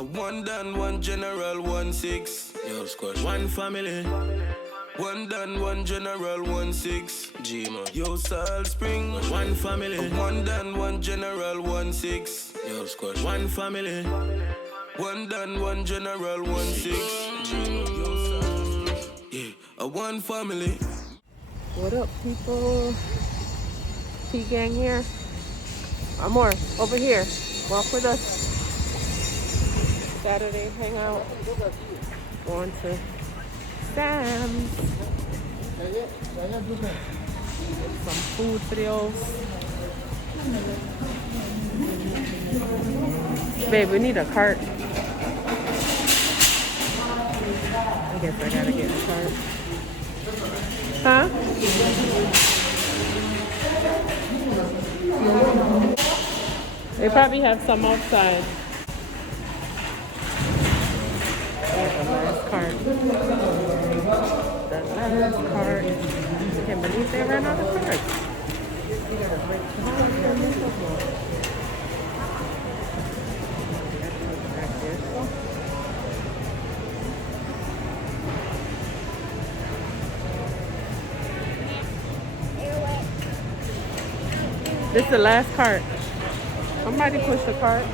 One done, one general, 1-6. Yo, squash. One family. One done, one general, 1-6. G, man. Yo, Salt Spring. One family. One done, one general, 1-6. Yo, squash. One family. One done, one general, 1-6. G, man. Yo, Salt Spring. Yeah, one family. What up, people? T-Gang here. Amor, over here. Walk with us. Saturday hangout. Going to Sam's. Some food videos. Babe, we need a cart. I guess I gotta get a cart. Huh? They probably have some outside. The last cart. The last cart. I can't believe they ran out of carts. This is the last cart. Somebody push the cart.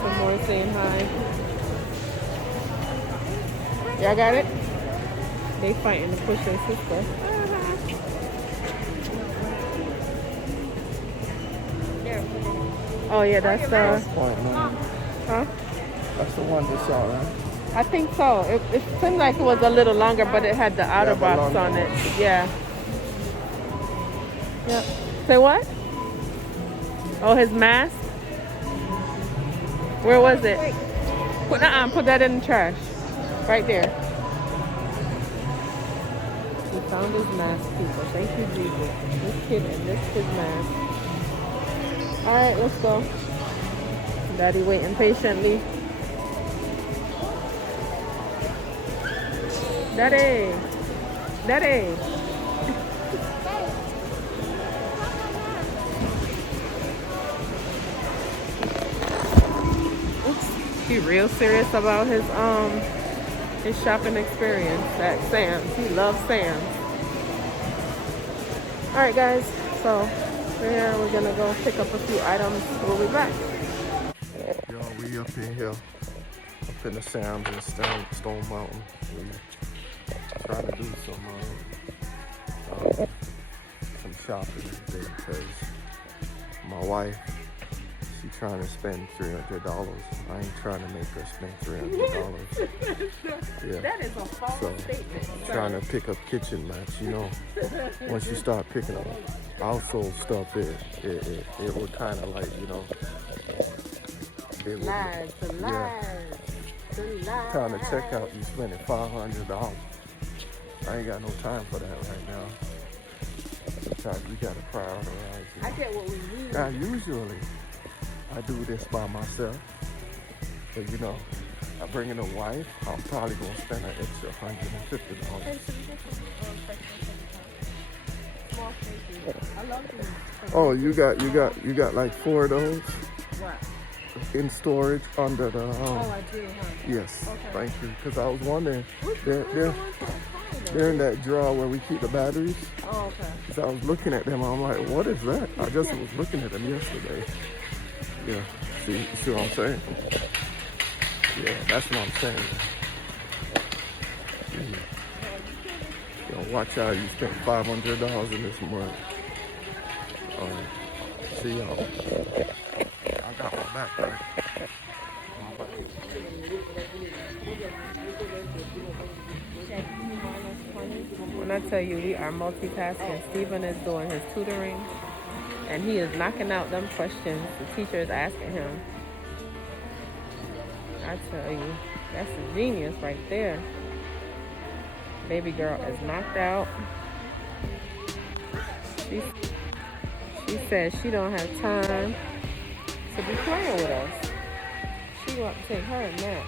Some more saying hi. Y'all got it? They fighting to push their sister. Oh yeah, that's the. Huh? That's the one that's all right. I think so. It seemed like it was a little longer, but it had the outer box on it. Yeah. Yep. Say what? Oh, his mask? Where was it? Put that in the trash. Right there. We found his mask, people. Thank you, Jesus. This kid and this kid's mask. Alright, let's go. Daddy waiting patiently. Daddy! Daddy! He's real serious about his shopping experience at Sam's. He loves Sam's. Alright guys, so here we're gonna go pick up a few items. We'll be back. Yo, we up in here. Up in the Sam's in Stone Mountain. We trying to do some shopping today because my wife, she's trying to spend $300. I ain't trying to make her spend $300. Yeah. That is a false statement. Trying to pick up kitchen mats, you know. Once you start picking up household stuff, it would kind of like, you know. Lies. Time to check out, you spending $500. I ain't got no time for that right now. Sometimes we gotta prioritize. I get what we need. Now, usually, I do this by myself. But you know, I bring in a wife, I'm probably gonna spend an extra $150. I love these. Oh, you got like 4 of those What? in storage under the. Oh, I do, huh? Yes, Okay. thank you. Because I was wondering, they're in that drawer where we keep the batteries. Oh, okay. Because I was looking at them, I'm like, what is that? I just was looking at them yesterday. Yeah, see what I'm saying? Yeah, that's what I'm saying. Yo, watch out, you spent $500 in this month. See y'all. I got my back, right? When I tell you we are multitasking, Stephen is doing his tutoring and he is knocking out them questions the teacher is asking him. I tell you, that's a genius right there. Baby girl is knocked out. She says she don't have time to be playing with us. She want to take her a nap.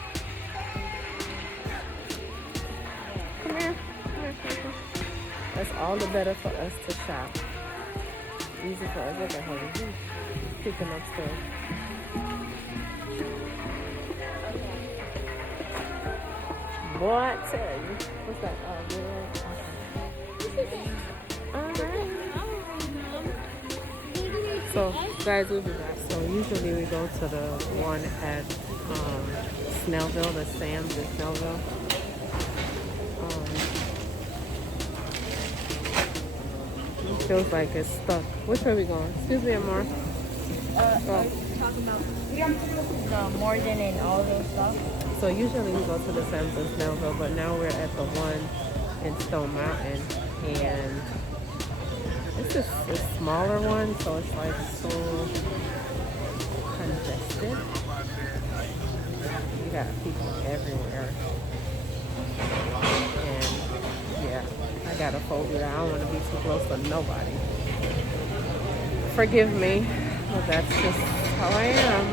Come here. That's all the better for us to shop. easy for us. Look at her. She's picking up stuff. Boy, I tell you. What's that? Alright. So, guys, we'll be back. So, usually we go to the one at Snellville, the Sam's in Snellville. It feels like it's stuck. Which way are we going? Excuse me, Amar. Talk about the Morgan and all those stuff. So usually we go to the Sam's in Snellville, but now we're at the one in Stone Mountain, and it's just a smaller one, so it's like so congested. You got people everywhere, and yeah, I got a phobia. I don't want to be too close to nobody. Forgive me, but that's just how I am.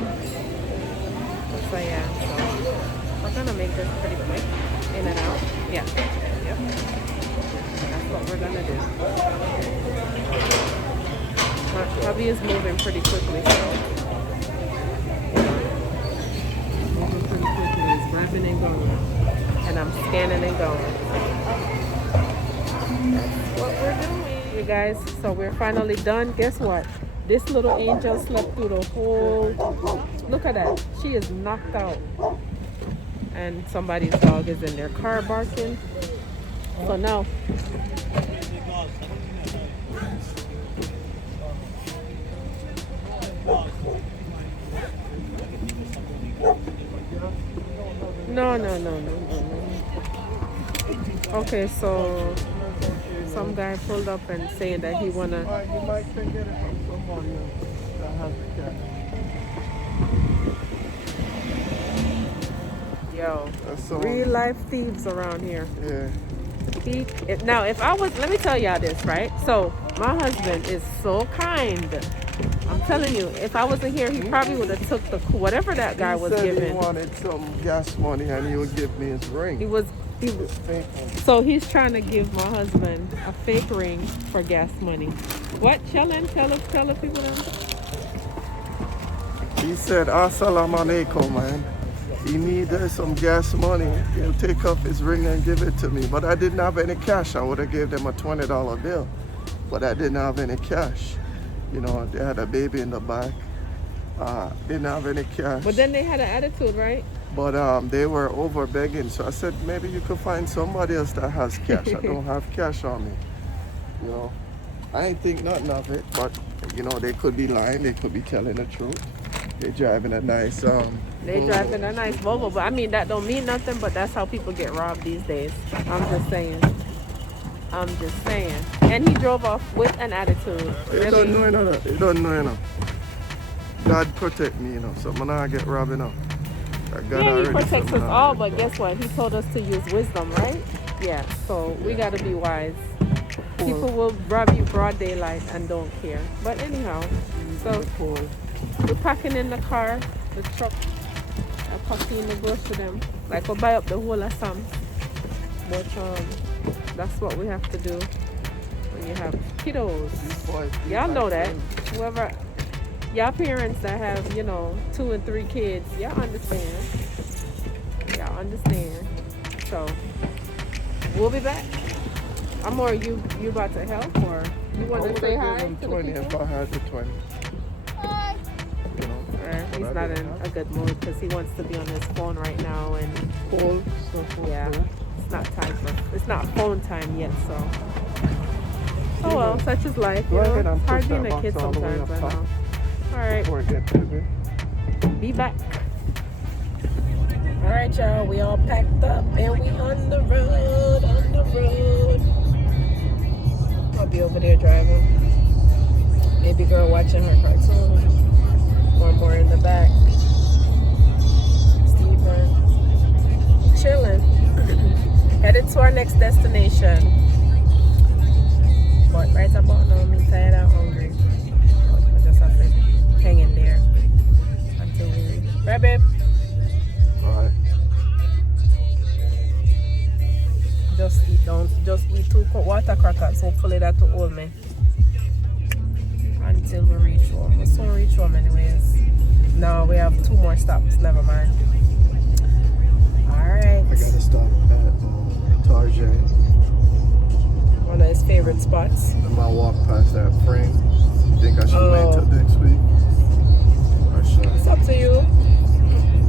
So yeah, so we're gonna make this pretty quick, in and out. Yeah, yep. That's what we're gonna do. My hubby is moving pretty quickly, so moving pretty quickly. He's grabbing and going, and I'm scanning and going. That's what we're doing, you guys. So we're finally done. Guess what? This little angel slept through the whole. Look at that. She is knocked out. And somebody's dog is in their car barking. So now. No. Okay, so some guy pulled up and saying that he wanna. You might can get it from someone that has a cat. Yo, That's so real life thieves around here. Yeah. Now, if I was, let me tell y'all this, right? So, my husband is so kind. I'm telling you, if I wasn't here, he probably would have took the whatever that guy was He said giving. he wanted some gas money and he would give me his ring. He was. Fake one. So he's trying to give my husband a fake ring for gas money. What? Tell the people that. He said, Assalamu alaikum, man. He needed some gas money. He'll take off his ring and give it to me. But I didn't have any cash. I would have gave them a $20 bill. But I didn't have any cash. You know, they had a baby in the back. Didn't have any cash. But then they had an attitude, right? But they were over begging. So I said, maybe you could find somebody else that has cash. I don't have cash on me. You know, I ain't think nothing of it. But, you know, they could be lying. They could be telling the truth. They're driving a nice... They driving a nice Volvo, but I mean that don't mean nothing. But that's how people get robbed these days. I'm just saying. And he drove off with an attitude. You don't know enough. You don't know enough. God protect me, you know. So I'm not get robbed enough. Yeah, he protects us all. But guess what? He told us to use wisdom, right? Yeah. So we got to be wise. People will rob you broad daylight and don't care. But anyhow, so we're packing in the car, the truck. I pack in the goods to them. Like we'll buy up the whole of Sam's. But that's what we have to do when you have kiddos. Y'all know that. Whoever, y'all parents that have, 2 and 3 kids, y'all understand. So we'll be back. Amor, you about to help or you want to say hi? To 20 if I had the 20. He's not in a good mood because he wants to be on his phone right now and yeah, it's not phone time yet, so oh well, such is life. It's hard being a kid sometimes. I know. All right, be back. All right, y'all, we all packed up and we on the road. I'll be over there driving. Baby girl watching her cartoon. One more in the back. Steven. Chilling. Headed to our next destination. But right about now, I'm tired and hungry. I just have to hang in there until we reach. Right, babe? Alright. Just eat 2 water crackers. Hopefully that will hold me. soon reach home anyways. No, we have 2 more stops. Never mind. Alright. I gotta stop at Target. One of his favorite spots. I might walk past that frame. You think I should wait till next week? Or should I? It's up to you.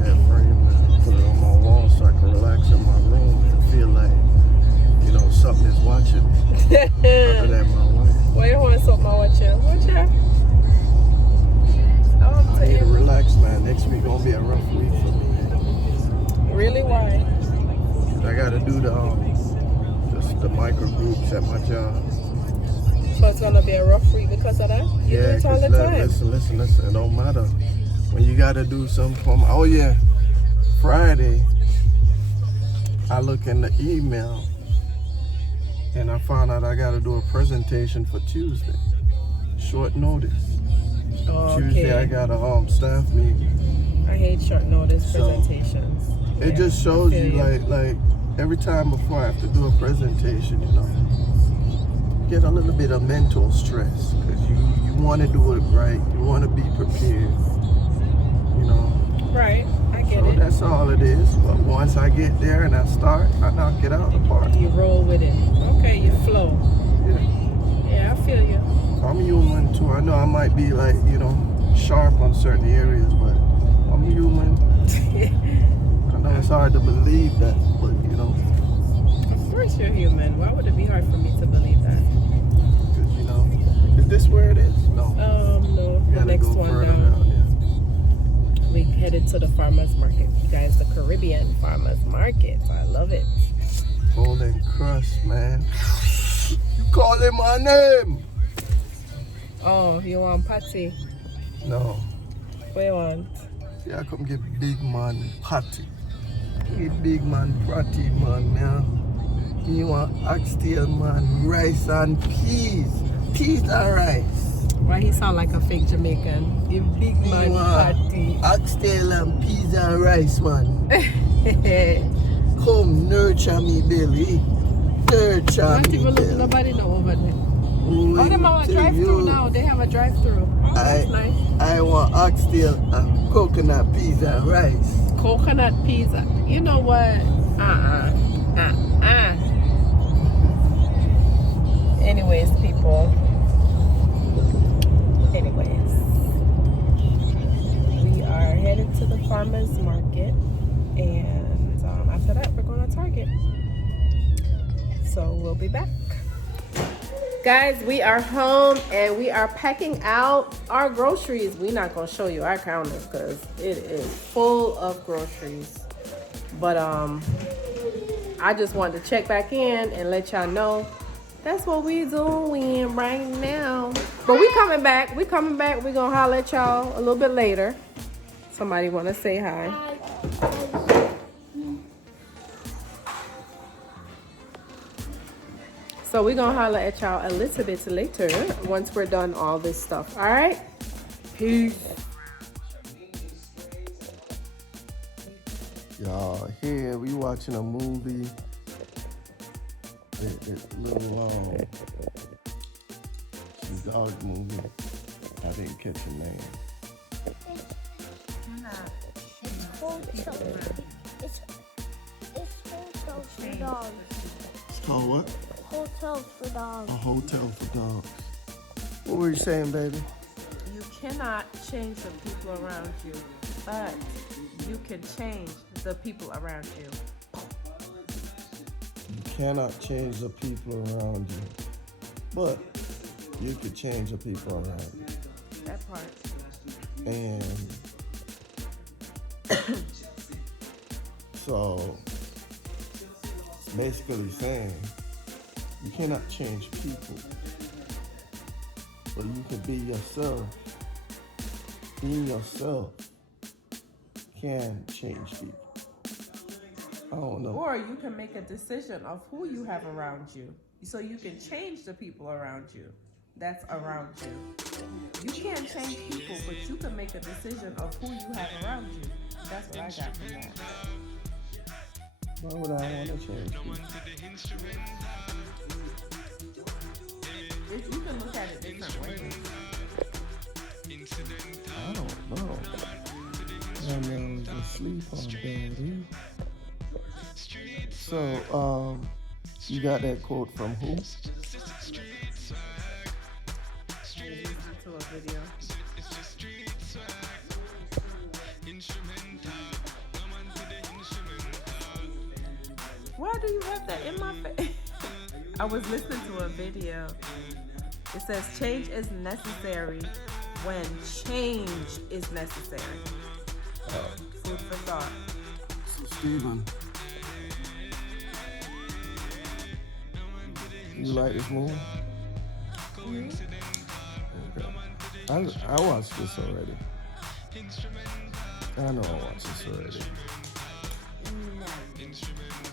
That frame and put it on my wall so I can relax in my room and feel like, you know, something is watching me. Other than my wife. Why you want something I watch you? Watch you. I need to relax, man. Next week gonna be a rough week for me. Really? Why? I gotta do the micro groups at my job. So it's gonna be a rough week because of that? You do it all the time. Listen. It don't matter. When you gotta do something for me. Oh yeah, Friday, I look in the email and I found out I gotta do a presentation for Tuesday. Short notice. Okay. Tuesday I got a staff meeting. I hate short notice presentations. It just shows you like every time before I have to do a presentation, you know, get a little bit of mental stress because you want to do it right, you want to be prepared, you know. Right, I get So it. that's all it is. But once I get there and I start, I knock it out of the park. You roll with it. Okay, you flow. Yeah, I feel you. I'm human too. I know I might be like, you know, sharp on certain areas, but I'm human. I know it's hard to believe that, but you know. Of course you're human. Why would it be hard for me to believe that? Because, you know, is this where it is? No. No, You the gotta next go one further down. yeah. We headed to the farmer's market. You guys, the Caribbean farmer's market. I love it. Golden Crust, man. You calling my name? Oh, you want patty? No. What you want? Yeah, come get big man patty. Get big man patty, man, now. You want oxtail, man, rice and peas. Peas and rice. Why he sound like a fake Jamaican? Give big man patty. Oxtail and peas and rice, man. Come nurture me belly. Nurture Not me even belly. nobody know over there. Oh, them have a drive-through now. They have a drive-through. Oh, that's nice. I want oxtail and coconut peas and rice. Coconut pizza. You know what? Anyways, people. Anyways. We are headed to the farmer's market. And after that, we're going to Target. So we'll be back. Guys, we are home and we are packing out our groceries. We're not going to show you our counters because it is full of groceries. But I just wanted to check back in and let y'all know that's what we doing right now. But we coming back. We're going to holler at y'all a little bit later. Somebody want to say hi. So we're going to holler at y'all a little bit later once we're done all this stuff. All right? Peace. Y'all, here we watching a movie. It's a little some dog movie. I didn't catch your name. It's Hotel. It's Hotel for Dogs. It's called what? Hotel for Dogs. A Hotel for Dogs. What were you saying, baby? You cannot change the people around you, but you can change the people around you. You cannot change the people around you, but you could change the people around you. That part. And so it's basically saying you cannot change people, but you can be yourself. Being yourself can change people. I don't know. Or you can make a decision of who you have around you. So you can change the people around you that's around you. You can't change people, but you can make a decision of who you have around you. That's what I got from that. Why would I want to change people? You can look at it different ways. I don't know. That man was asleep on daddy. So, you got that quote from who? To a video. Why do you have that in my face? I was listening to a video. It says change is necessary when change is necessary. Food for thought. So, Steven, you like this movie? Okay. I watched this already. I know I watched this already.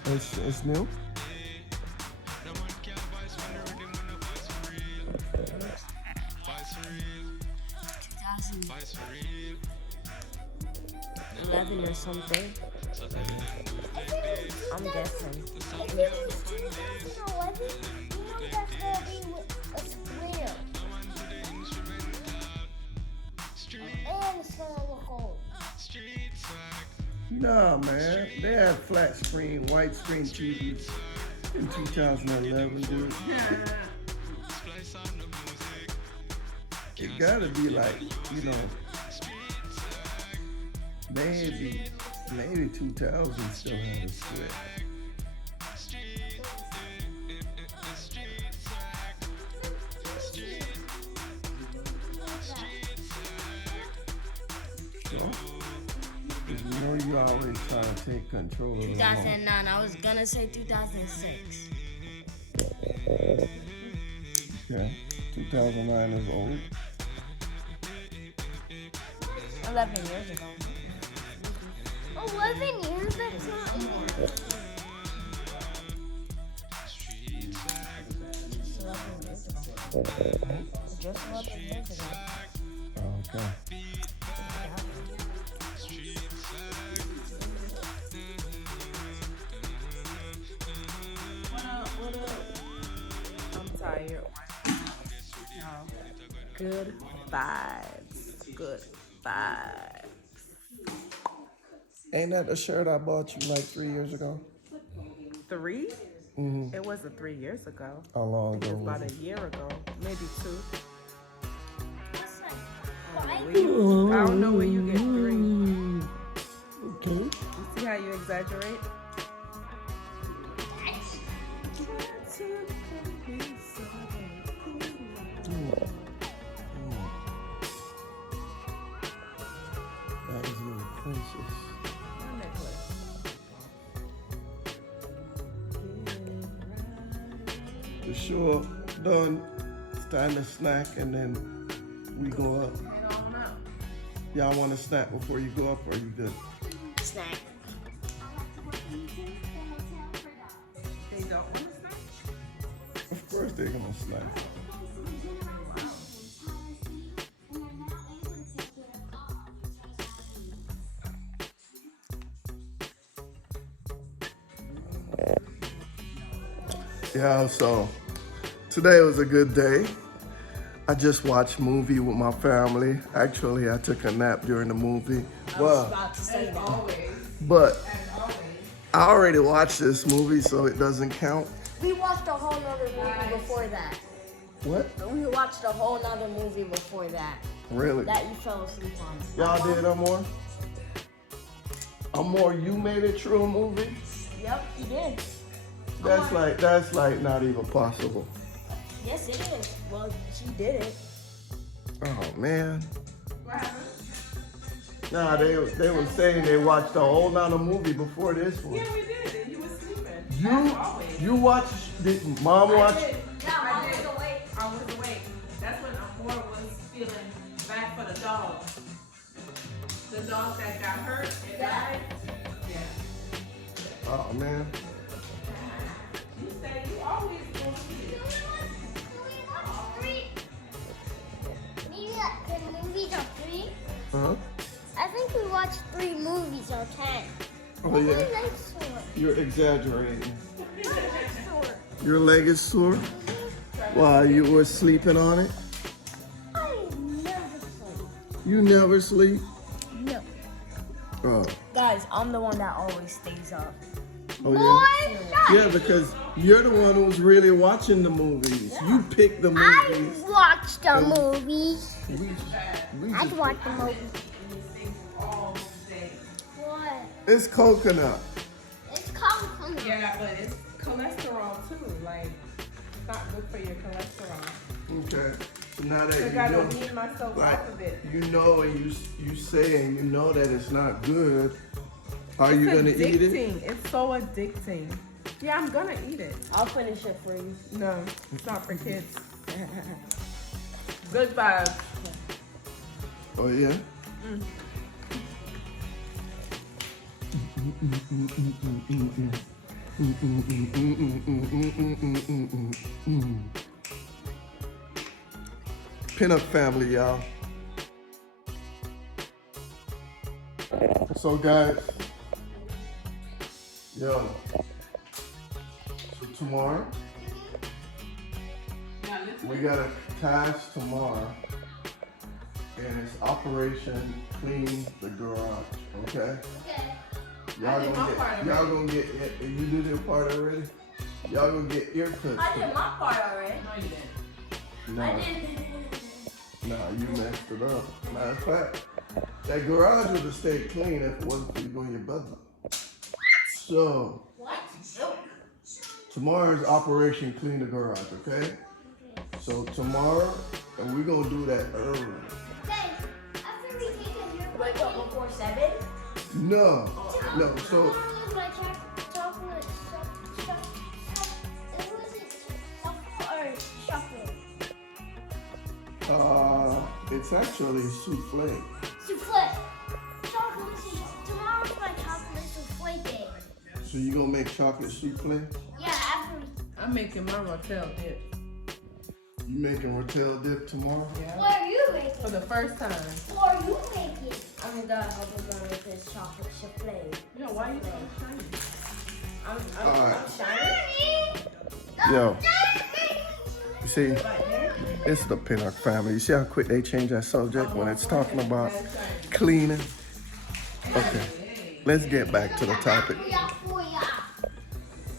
It's new? $11 or something. I'm guessing. I think it's 2011. You know that's gonna be a square. And it's gonna look old. Nah, man. They had flat screen, white screen TVs in 2011, dude. It gotta be like, you know, maybe 2000 still had a square. Well, you know you always try to take control of the moment. 2009. I was gonna say 2006. Yeah, 2009 is old. 11 years ago. 11 years? That's not even. Just 11 years ago. Okay. I'm tired. Good vibes. Good vibes. Ain't that the shirt I bought you like 3 years ago? 3? Mm-hmm. It wasn't 3 years ago. How long It ago was was about it? a year ago, maybe 2. That's like I 5 don't know where you get 3. Okay. You see how you exaggerate? That is little princess. My necklace. The show done. It's time to snack and then we go up. Y'all want to snack before you go up or you good? Snack. They don't want to snack? Of course they're gonna snack. Yeah, so today was a good day. I just watched a movie with my family. Actually, I took a nap during the movie. Well, About to say that. but I already watched this movie, so it doesn't count. We watched a whole nother movie before that. What? We watched a whole nother movie before that. Really? That you fell asleep on. Y'all did Amor? Amor, you made it through a movie? Yep, you did. That's like not even possible. Yes, it is. Well, she did it. Oh man. Nah, they were saying they watched a whole nother movie before this one. Yeah, we did. And you were sleeping. You watched? Did mom watch? I was awake. That's when Amor was feeling bad for the dog. The dog that got hurt and died. Yeah. Oh man. You say you always go sleep. Maybe like the movies are 3. Huh? I think we watched 3 movies or 10. Oh yeah. My leg's sore. You're exaggerating. My leg's sore. Your leg is sore? While you were sleeping on it? I never sleep. You never sleep? No. Oh. Guys, I'm the one that always stays up. Oh yeah? Yeah, because you're the one who's really watching the movies. You pick the I movies. watch the movies. We I just- watch the movies. What? It's coconut. It's called Coconut. Yeah, but it's cholesterol too. Like, it's not good for your cholesterol. Okay. So now that I you gotta know, wean myself like, off of it. you know, and you say and you know that it's not good. Are you It's gonna eat it? addicting. It's so addicting. Yeah, I'm gonna eat it. I'll finish it for you. No, it's not for kids. Good vibes. Oh yeah. Pinup family, y'all. So guys, yo, so tomorrow we got a task tomorrow, and it's Operation Clean the Garage. Okay. Okay. Y'all did my part gonna get you did your part already? Y'all gonna get ear cuts. I did my part already. No, you didn't. Nah, you messed it up. Matter of fact, that garage would have stayed clean if it wasn't for you doing your brother. So What? tomorrow is Operation Clean the Garage, okay? So tomorrow, and we're gonna do that early. Okay. After we take it here, Wake up before 7? No, so tomorrow is my chocolate. Was it chocolate or chocolate? it's actually souffle. Souffle. Tomorrow's my chocolate souffle day. So you gonna make chocolate souffle? Yeah, after I'm making my rotel dip You making rotel dip tomorrow? What are you for making? the first time. What are you making? I'm gonna help us learn with this chocolate souffle. Yeah, why you so shiny? I'm Alright. shining. Yo, you see, it's the Pinnock family. You see how quick they change that subject when it's talking about cleaning? Okay, let's get back to the topic.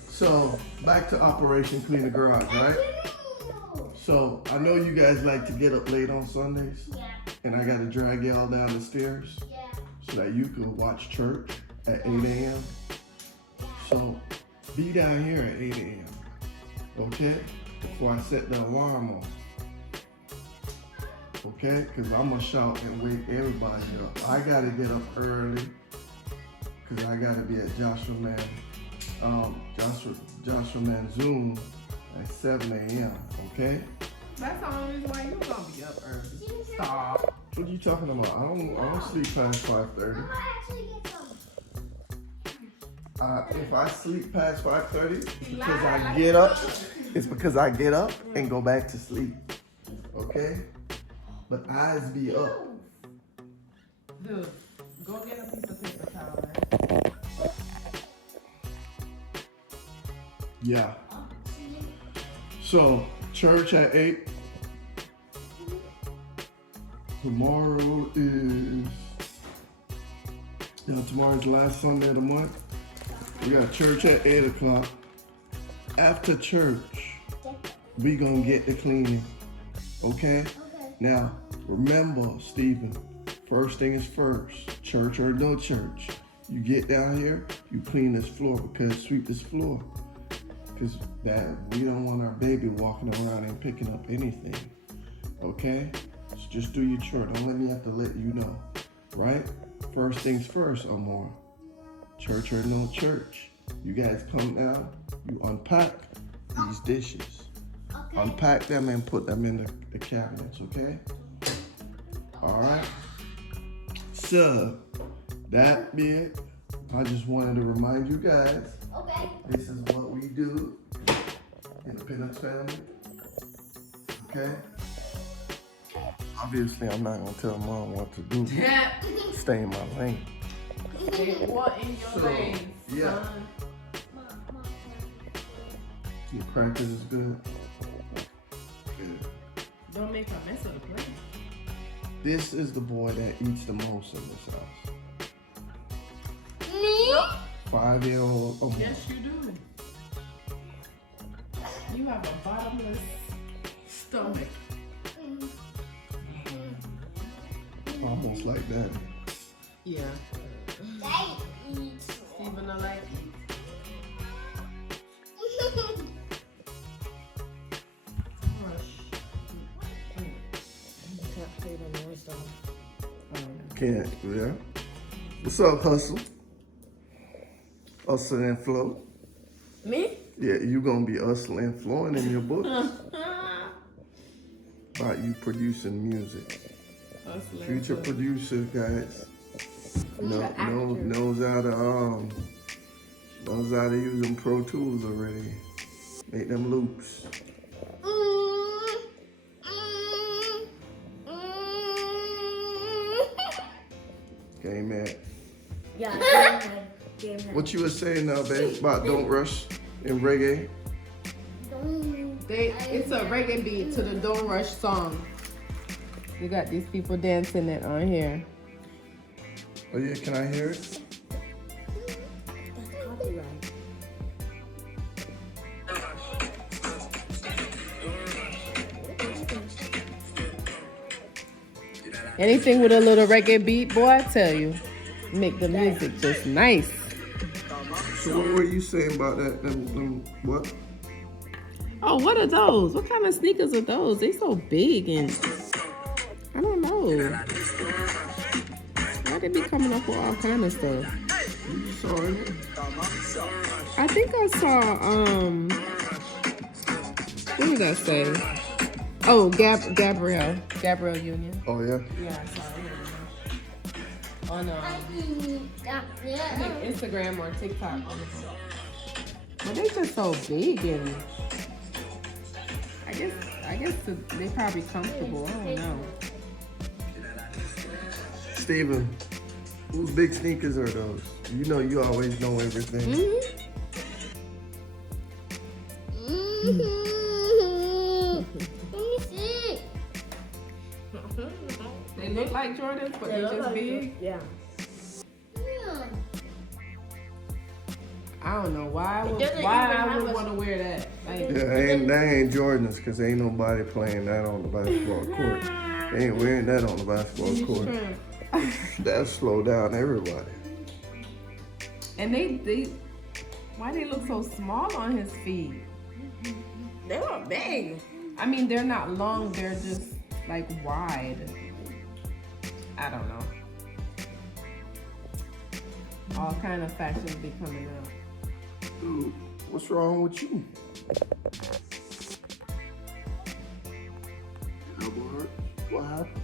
So, back to Operation Clean the Garage, right? So, I know you guys like to get up late on Sundays, Yeah, and I gotta drag y'all down the stairs yeah. so that you can watch church at 8 a.m. So, be down here at 8 a.m., okay? Before I set the alarm on. Okay? Because I'm going to shout and wake everybody up. I got to get up early because I got to be at Joshua Man Zoom at 7 a.m., okay? That's the only reason why you gonna be up early. Stop. What are you talking about? I don't sleep past 5:30. I'm gonna actually get some. If I sleep past 5:30, it's because I get up. It's because I get up and go back to sleep. Okay? But eyes be up. Dude, go get a piece of paper towel, man. Yeah. So, church at 8. Tomorrow is tomorrow's the last Sunday of the month. We got church at 8 o'clock. After church, we gonna get the cleaning. Okay? Okay. Now, remember, Stephen, first thing is first. Church or no church. You get down here, you clean this floor sweep this floor. Because we don't want our baby walking around and picking up anything. Okay? So just do your chore. Don't let me have to let you know. Right? First things first, Amor. Church or no church. You guys come down, you unpack these dishes. Okay. Unpack them and put them in the cabinets, okay? Alright? So, that be it. I just wanted to remind you guys, Okay. this is what we do in the Pinnup family. Okay? Obviously, I'm not gonna tell mom what to do. Stay in my lane. What in your So, veins, yeah. son? Your crackers is good. Good. Don't make a mess of the plate. This is the boy that eats the most in this house. Me? 5-year-old or more. Yes, you do. You have a bottomless stomach. Almost like that. Yeah. They eat. Even I like Can't, yeah. What's up, Hustle? Hustle and Flow. Me? Yeah, you gonna be hustling and flowing in your book about you producing music. Future producer, guys. Knows how to use them Pro Tools already. Make them loops. Game at. Yeah, game head. What you were saying now, babe, about Don't Rush in reggae? It's a reggae beat to the Don't Rush song. We got these people dancing it on here. Oh yeah, can I hear it? That's copyright. Anything with a little reggae beat, boy, I tell you, make the music just nice. So what were you saying about that? Them what? Oh, what are those? What kind of sneakers are those? They so big and I don't know. Why they be coming up with all kind of stuff? You saw it? I think I saw what did I say? Oh, Gabrielle Union. Oh yeah. Yeah, I saw it on Instagram or TikTok. But they just so big and I guess they probably comfortable. I don't know. Steven, whose big sneakers are those? You know you always know everything. Let me see. They look like Jordans, but they're just big. Yeah. Yeah. I don't know why I would doesn't even I have would a- want to wear that. Like, Yeah, that ain't Jordans, because ain't nobody playing that on the basketball court. They ain't wearing that on the basketball court. That'll slow down everybody. And they why they look so small on his feet? They were big. I mean, they're not long, they're just like wide. I don't know. All kind of fashions be coming out. Dude, what's wrong with you? Elbow hurt? What happened?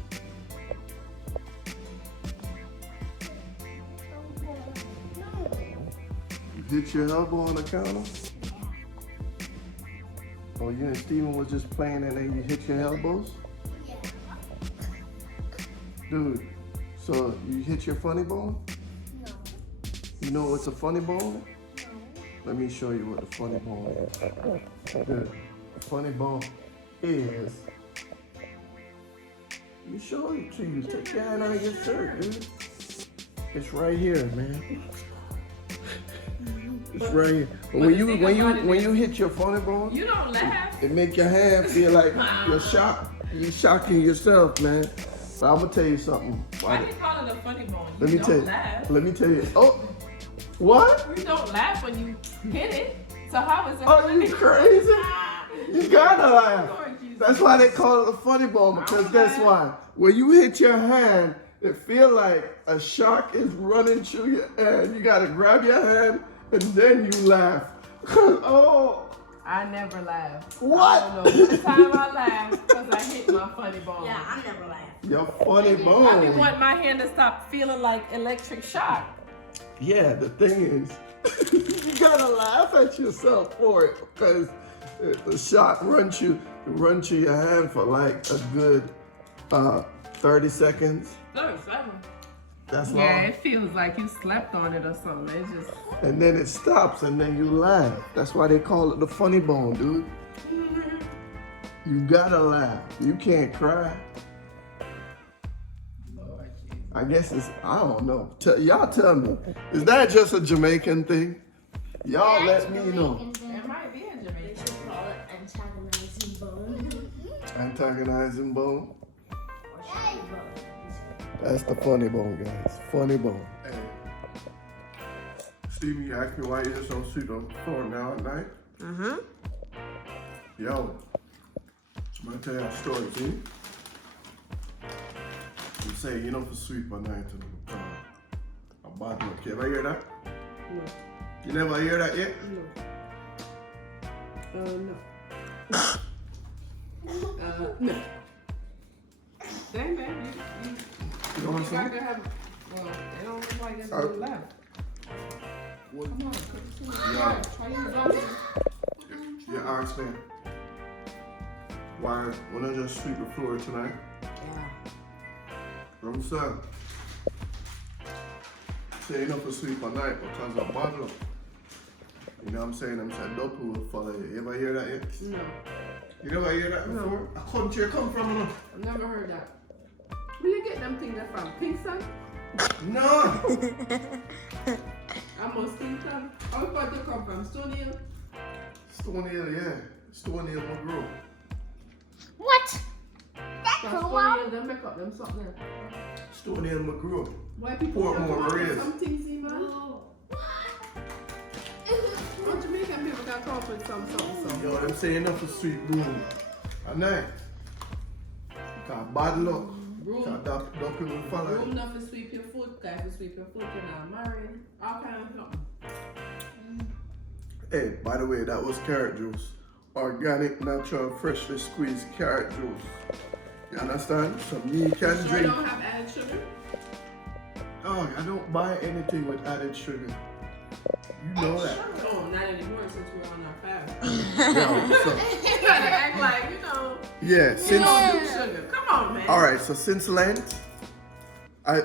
You hit your elbow on the counter? Oh, you and Steven was just playing and then you hit your elbows? Dude, so you hit your funny bone? No. You know what's a funny bone? Let me show you what a funny bone is. Good. A funny bone is. Let me show it to you. Take your hand out of your shirt, dude. It's right here, man. It's right here. But when you hit your funny bone, You don't laugh. it make your hand feel like you're shocking yourself, man. But I'm gonna tell you something. Why do you call it a funny bone? Let You me don't tell you. laugh. Let me tell you. Oh, what? You don't laugh when you hit it. So how is it Oh, funny? you crazy? You gotta laugh. Lord Jesus. That's why they call it a funny bone, because guess why? When you hit your hand, it feel like a shark is running through your hand. You gotta grab your hand and then you laugh. Oh, I never laugh. what? I don't know. The time I laugh because I hit my funny bone. Yeah, I never laughed. Your funny I be bone. want my hand to stop feeling like electric shock. Yeah, the thing is, you gotta laugh at yourself for it, because the shock runs you your hand for like a good 30 seconds. 37. That's long. Yeah, it feels like you slept on it or something. It's just. And then it stops and then you laugh. That's why they call it the funny bone, dude. You gotta laugh. You can't cry. I guess it's, I don't know. Y'all tell me. Is that just a Jamaican thing? Y'all let me know. It might be in Jamaica. They should call it antagonizing bone. Antagonizing bone. Or shy bone. That's the funny bone, guys. Funny bone. Hey. Stevie, you asked me why you just don't sleep on the floor now at night? Mm-hmm. Yo, I'm gonna tell you a story, see? You say you don't sleep at night in a bad luck. You ever hear that? No. You never hear that yet? No. No. Same, man. You know what I'm saying? They don't look like it's good left. Come on, Yeah. try your dog. You ask me why when I just sweep the floor tonight? Yeah. From son. Say enough to sleep at night because of bad luck. You know what I'm saying? I'm saying dope will follow you. You ever hear that yet? No, You never hear that before? A country come from enough. I've never heard that. Where you get them things from? Kingston? No! Almost Kingston? How far they come from? Stony Hill? Stone Hill, yeah. Stone Hill, McGraw. What? That's From cool. Stony Hill, they make up them something. Stone Hill, McGraw. Why people Portmore, talk about Reyes. some things, see, man? Well, Jamaican people can come up with some. Yo, them say enough to sweep room at night. Cause bad luck. Room. Cause that people will follow Room you. enough to sweep your foot, guys, to sweep your foot, you're not married. All kind of something. Hey, by the way, that was carrot juice. Organic, natural, freshly squeezed carrot juice. You understand? So me can Sure drink. don't have added sugar? Oh, I don't buy anything with added sugar. You know that. Oh, not anymore since we're on our fast. Yeah, so, You gotta act like, you know, yeah, you since don't do sugar. Come on, man. all right, so since Lent,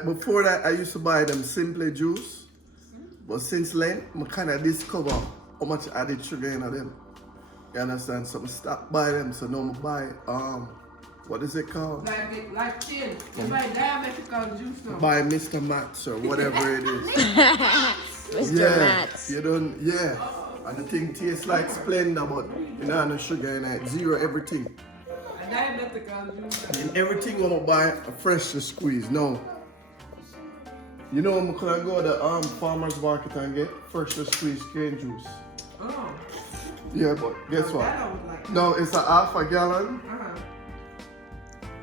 before that I used to buy them Simply juice, but since Lent, I kind of discover how much added sugar in them. You understand? So I stop buy them. So now I buy what is it called? Like chin. You buy diabetical juice now. Buy Mr. Max or whatever it is. Mr. Yeah, Mats. you don't. Yeah, and the thing tastes like Splenda, but you know no sugar in it, zero everything. A diabetical juice. And everything I'm gonna buy a freshly squeezed. No. You know I'm gonna go to the farmer's market and get freshly squeezed cane juice. Oh. Yeah, but guess That what? I would like. No, it's a half a gallon.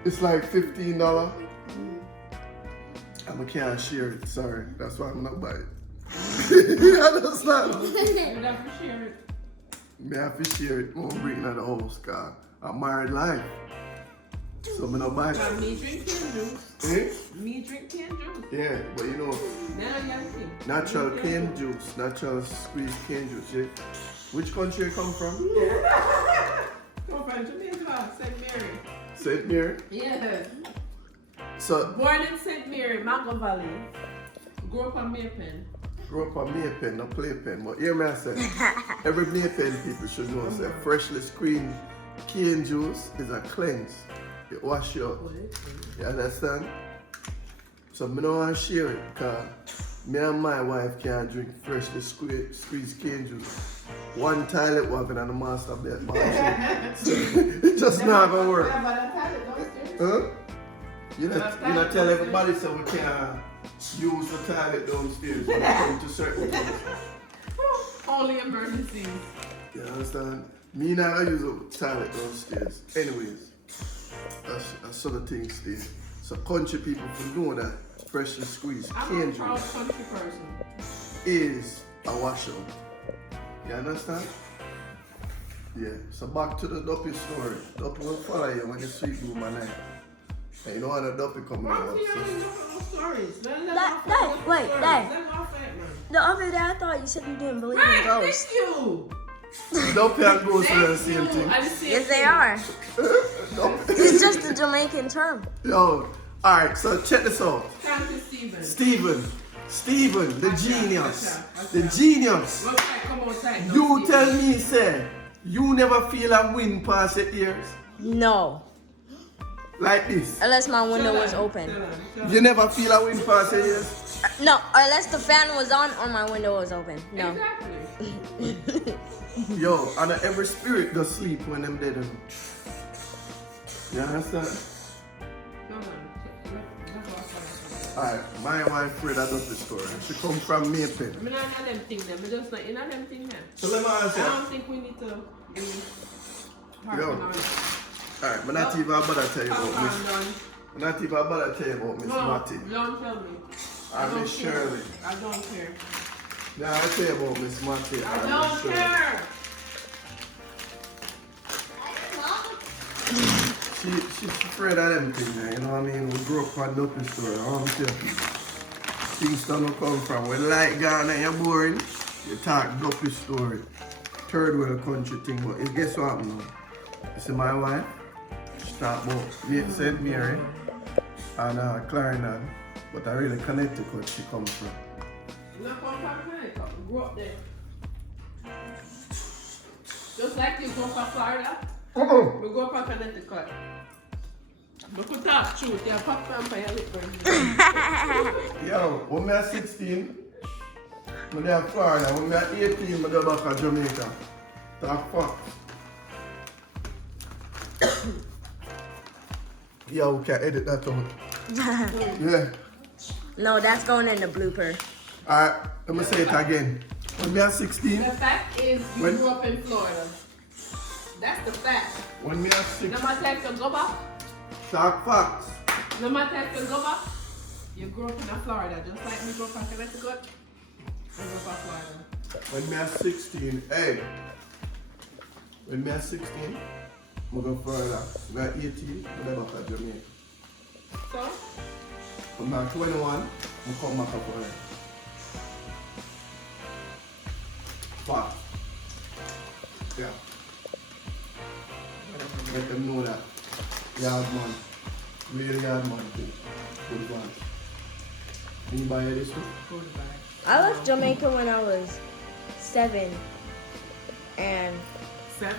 It's like $15. And I can't share it. Sorry, that's why I'm not buying it. You understand? You'd have to share it. Me have to share it. Won't bring it in the house, cause I'm married life. So I'm not buy Now, it. me drink cane juice. Eh? Me drink cane juice. Yeah, but you know, Now you have to. natural cane juice, natural squeezed cane juice. Yeah. Which country you come from? Come from Jamaica, St. Mary. St. Mary. Yes. So Born in St. Mary, Mango Valley. Grew up on Maypen. grew up on Maypen, not Playpen. But hear me I say, every Maypen people should know that freshly squeezed cane juice is a cleanse. It wash you out. You understand? So I don't want to share it because me and my wife can't drink freshly squeezed cane juice. One toilet walking on the master bathroom. So it just not gonna work. Yeah, but I had it downstairs. Huh? You not tell everybody so we can't use the toilet downstairs when it comes to certain things. Only emergencies. You understand? Me not gonna use the toilet downstairs. Anyways, that's sort of things, Steve. So country people who know that freshly squeezed I'm cane a proud juice country person. is a washout. You understand? Yeah. So back to the Duppy story. Duppy will follow you when you sweep room at night. And you know how the Duppy come out. Why do you have no stories? Let Dad, off Dad, of wait, stories. Dad. Let off it, man. The other day I thought you said you didn't believe in Right, ghosts. thank you. Duppy and Ghost are the Thank same you. thing. I just see Yes, it. they are. Duppy. It's just a Jamaican term. Yo, alright, so check this out. Thank you, Steven. Steven, the genius. The genius. Look, come outside. You tell me, say, you never feel a wind pass your ears? No. Like this. Unless my window was open. You never feel a wind pass your ears? No, unless the fan was on or my window was open. No. Exactly. Yo, and every spirit does sleep when them dead. You understand? No, man. Alright, my wife Fred, I love the story. She come from Maypen. I mean, I know them things there, but just not in them things there. So let me ask I you. don't think we need to be harping Yo. on it. Alright, I'm not even about to tell you about Popcorn Miss. done. I'm not even about to tell you about Miss No, Matty. don't tell me. And don't Miss care. Shirley. I don't care. Now I'll tell you about Miss Matty. I and don't Miss Shirley. care. She's afraid of them things, you know what I mean? We grew up on Duppy story, I don't care. Things don't come from. When light gone and you're boring, you talk Duppy story. Third world country thing, but guess what happened now? You see my wife? She talk about St. Mary and Clarendon, but I really Connecticut she comes from. You not come from Connecticut. We grew up there. Just like you go from Florida, we go up from Connecticut. We could talk truth. You have popcorn for your lip burn. Yo, when I was 16, I was in Florida. When I was 18, I go back to Jamaica. Talk facts. Yeah, we can edit that out. Yeah. No, that's going in the blooper. Alright, let me say it again. When I was 16, The fact is, you When- grew up in Florida. That's the fact. when I was No 16, matter if you go back, talk facts. no matter if you go back, you grew up in Florida. Just like me grew up in Connecticut, you grew up in Florida. When I was 16, hey. When I was 16, I go to Florida. When I was 18, I go back to Jamaica. So, When I was 21, I come back to Florida. Facts. Yeah. Let them know that. Yard man. Real yard man too. Good man. Anybody hear this one? go to bed. I left Jamaica when I was 7. And 7?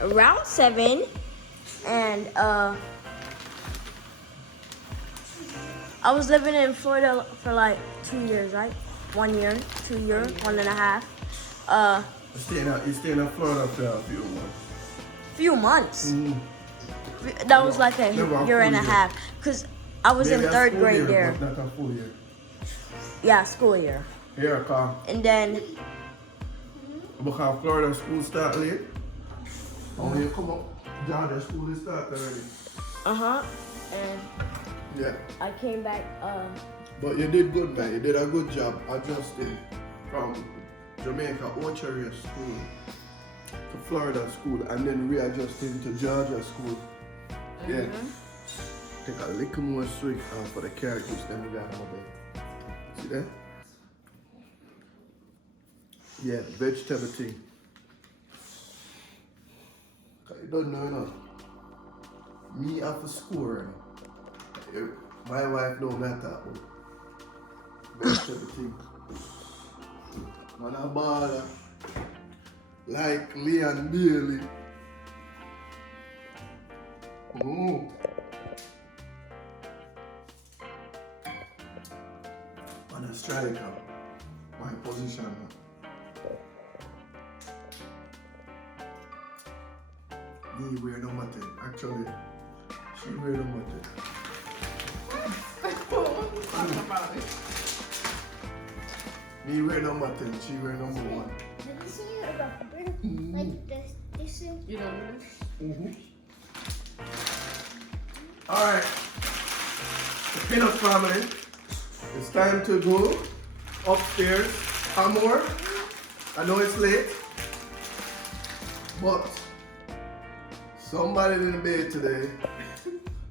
around 7. And I was living in Florida for like 2 years, right? 1 year, 2 years, 1.5. You staying in Florida for a few months. Few months. Mm. That was like a Never a year and a full year. half. Cause I was in Maybe a 3rd school grade year, there. but not a full year. Yeah, school year. Here, car. And then Because Florida school start late. And when you come up, Georgia school is start already. and Yeah. I came back. But you did good, man. You did a good job adjusting from Jamaica Ocheria school to Florida school and then readjusting to Georgia school. Yeah. Take a little more sweet for the characters than we got on there. See that? Yeah, vegetable tea. You don't know enough. Me after school, right? My wife don't matter about vegetable tea. Man, I bother like Leon Bailey. On a striker, my position. Me wear number 10. Actually, she wear number 10. Talk about it. Me wear number 10, she wear number 1. Did you see a rubber? Like this is You know, Alright, the peanut family, it's time to go upstairs. Amor, I know it's late, but somebody didn't bathe today.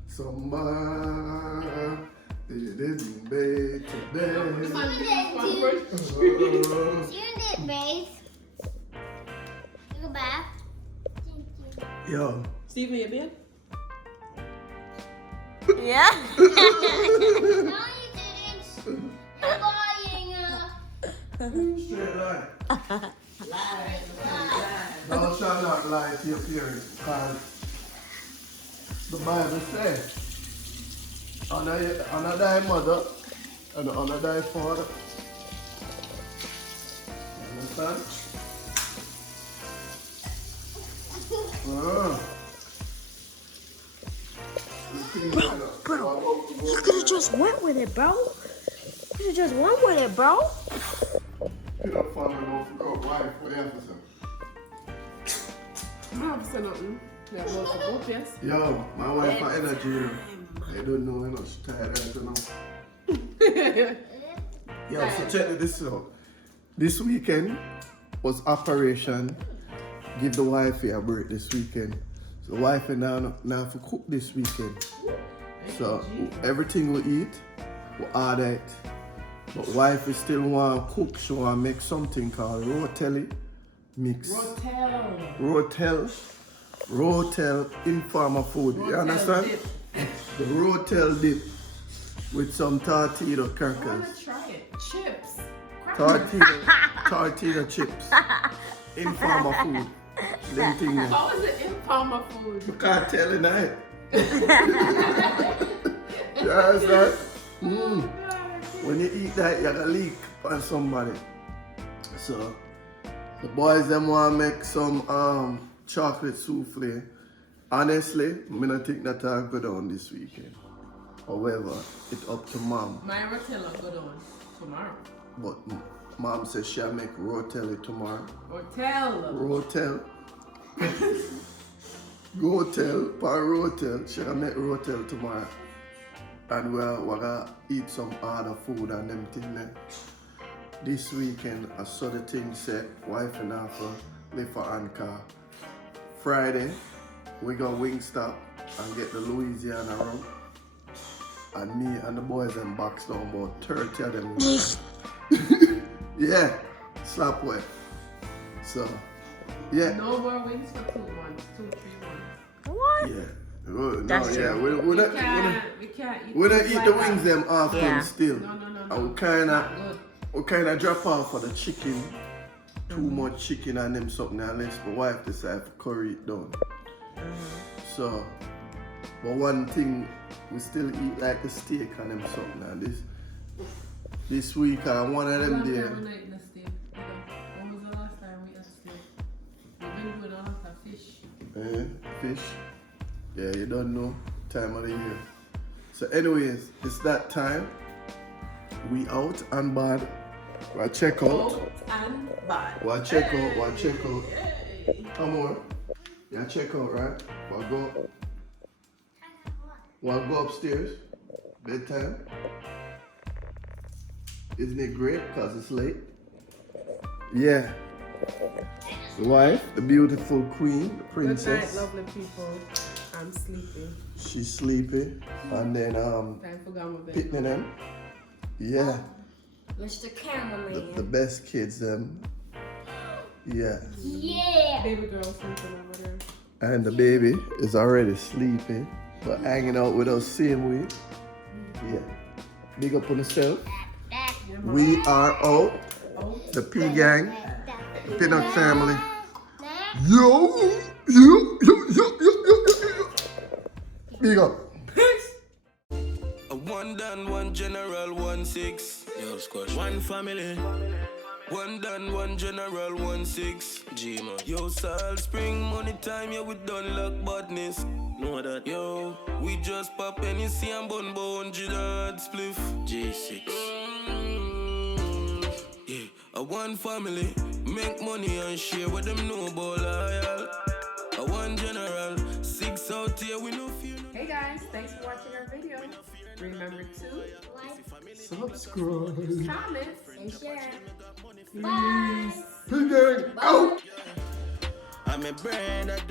Somebody didn't bathe today. you did bathe. Take a bath. Yo. Steve, me a bit? yeah. No, you didn't. You're lying. Straight line. Live. Thou shalt not lie to your parents, because the Bible says, honor thy mother and honor thy father. Understand? Bro, you could have just went with it, bro. You could have just went with it, bro. You don't follow no wife, whatever. I don't say nothing. Yeah, well, for both, yes. Yo, my wife for energy. I don't know, you know, she's tired, I don't know. Yo, so check this out. This weekend was Operation Give the Wifey a Break this weekend. So the wifey now for cook this weekend. So everything we eat, we order it. But wifey still want to cook, she want to make something called rotelli mix. Rotel informal food. You understand? Dip. The rotel dip with some tortilla I crackers. want to try it. Chips. Tortilla chips. Informal food. Them things. How is it informal food? You can't tell it night. You understand? When you eat that, you gotta leak on somebody. So the boys them want to make some chocolate souffle. Honestly, I don't think that I'll go down this weekend. However, it's up to mom. My rotella go down tomorrow. But mom says she'll make rotelli tomorrow. Rotel. Rotel. Rotel, par rotel. She'll make rotel tomorrow. And we're gonna eat some other food and them things there. This weekend, I saw the thing set, wife and half live for Anchor. Friday, we go Wingstop and get the Louisiana rum. And me and the boys and box down about 30 of them. Yeah, slap wet. So, yeah. No more wings for 2 months, 2, 3 months. What? Yeah. No, That's yeah, true. we don't eat the wings them often Yeah. still. No. And we kinda drop off for the chicken. Too much chicken and them something unless my wife decide to curry it down. So, but one thing we still eat like the steak and them something and this week one of them there. When was the last time we ate steak? We've been doing a lot of fish. Fish. Yeah, you don't know time of the year. So anyways, it's that time. We out and bad. We'll check out. Out and bad. We'll check out. Come on. Yeah, check out, right? We'll go upstairs. Bedtime. Isn't it great? Because it's late. Yeah. The wife, the beautiful queen, the princess. Good night, lovely people. I'm sleepy. She's sleepy. And then Time for gamma bed. Pitney them. Yeah. Mr. Cameraman. The best kids them. Yeah. Yeah. Baby girl sleeping over there. And the baby is already sleeping, but hanging out with us same way. Yeah. Big up on yourself. We are out. The P gang. The Peanut family. Yo. Big up. One done, one general, 1-6. Yo, squash. One family. One done, one general, 1-6. G man. Yo, Salt Spring, money time, yeah, we done luck badness. Know that, yo. We just pop NEC and bun 100 spliff. G6. Yeah, a one family. Make money and share with them, no ball loyal. A one general, 6 out here, we no fear. Hey guys, thanks for watching our video. Remember to Subscribe. comment And share. P gang out. I'm a brand